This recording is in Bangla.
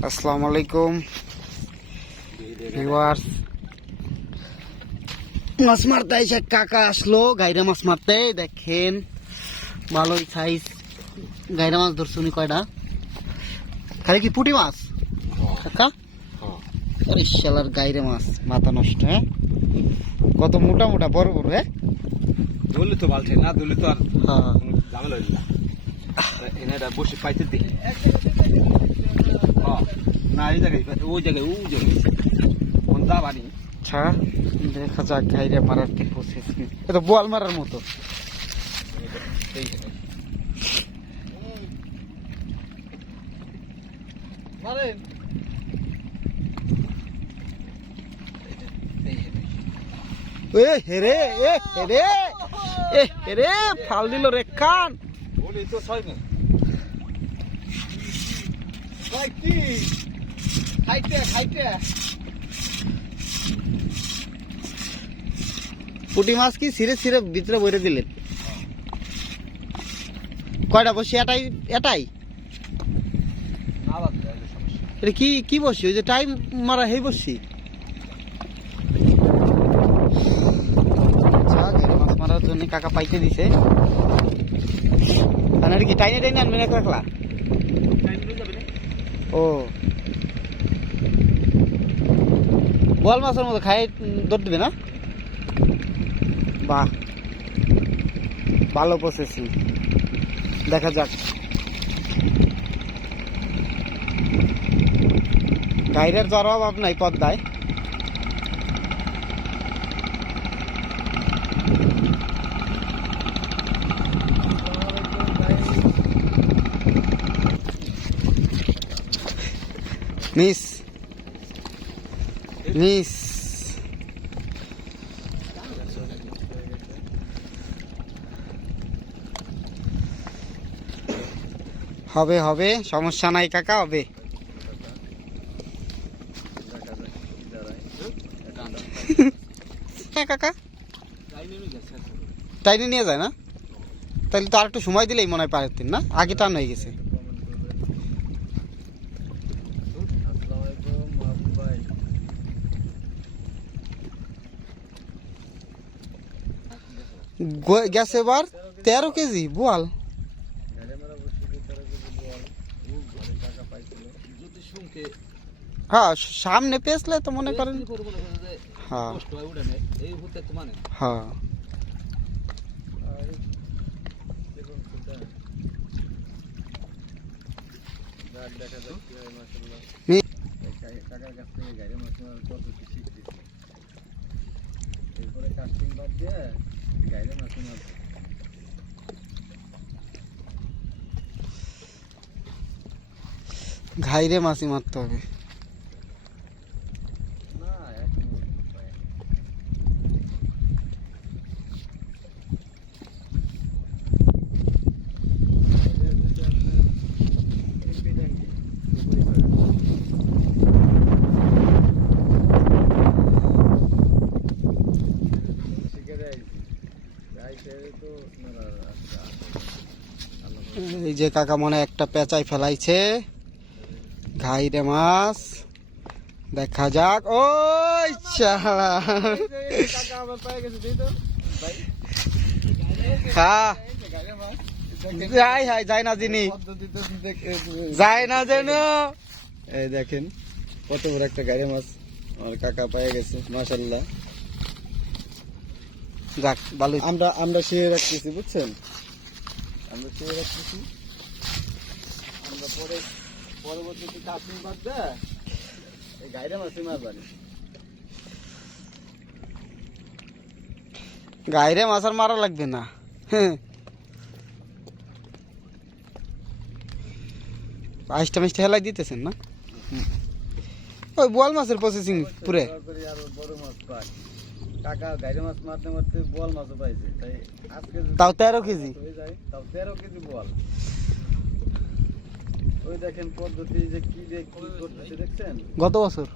আসসালামু আলাইকুম। ভিউয়ার্স মাছ মারতে এসে কাকা আসলো গাইরা মাছ মারতে দেখেন ভালোই সাইজ গাইরা মাছ ধরছে উনি কয়টা? খালি কি পুটি মাছ? কাকা? আরে শালার গাইরে মাছ মাথা নষ্ট হ্যাঁ? কত মোটা মোটা বড় বড় হ্যাঁ? ধরলে তো বালছে না ধরলে তো আর হ্যাঁ। ঝামেলা হইল না। এনারা বসে পাইতে দেখি না এই জায়গায় ওই জায়গায় ওই জায়গায়। কোন বাড়ি? আচ্ছা দেখা যাক গাইরে মারার কি প্রসেস এটা বল মারার মতো। মারেন। এ হেরে এ হেরে এ হেরে ফাল দিল রে কান বলি তো ছয় না কি খাইতে খাইতে পুটি মাছ কি সিরে সিরে ভিতরে বইরে দিলেন কয়টা বসি? এটাই এটাই? এটা কি কি বসি? ওই যে টাইম মারা হেই বসি। আচ্ছা, মাছ মারার জন্য কাকা পাইতে দিছে। আর কি টাইনে টাইনে আনবেন এক রাখলা ও। বল মাছের মতো খাই, দৌড় দিবে না? বাহ। ভালো প্রসেসিং দেখা যাক। গাইডের জ্বর অভাব নাই পদ্মায়। মিস মিস হবে হবে। সমস্যা নাই, কাকা, হবে। হ্যাঁ কাকা। টাইনে নিয়ে যায় না? তাহলে তো আর একটু সময় দিলেই মনে হয় পারেন না? আগে টান হয়ে গেছে। গেছে এবার তেরো কেজি, বোয়াল। হ্যাঁ সামনে পেছলে তো মনে করেন। হ্যাঁ। হয়। কাস্টিং বাদ দিয়ে ঘাইরে মাছি মারতে হবে না এখন উপায় এই যে কাকা মনে একটা পেঁচাই ফেলাইছে। ঘাইরে মাছ। দেখা যাক। হ্যাঁ যাই হাই, যাই না যিনি। যায় না যেন। এই দেখেন, কত বড় একটা গাড়ি মাছ। আমার কাকা পেয়ে গেছে মাশাল্লাহ যাক ভালো। আমরা আমরা রাখতেছি বুঝছেন? আমরা শুয়ে রাখতেছি। আমরা পরে পরবর্তীতে বাদ দেয় গাড়ি মাছই মারবানি গাইরে মাছ আর মারা লাগবে না। হ্যাঁ। আইসটা মিষ্টা হেলাই দিতেছেন না? ওই বোয়াল মাছের প্রসেসিং পুরে। বড় মাছ পাই। কাকা গাইরে মাছ মারতে মারতে বোয়াল মাছও পাইছে। তাই আজকে তাও তেরো কেজি? তাও তেরো কেজি বোয়াল ওই দেখেন পদ্ধতি যে কি দেখছেন? গত বছর?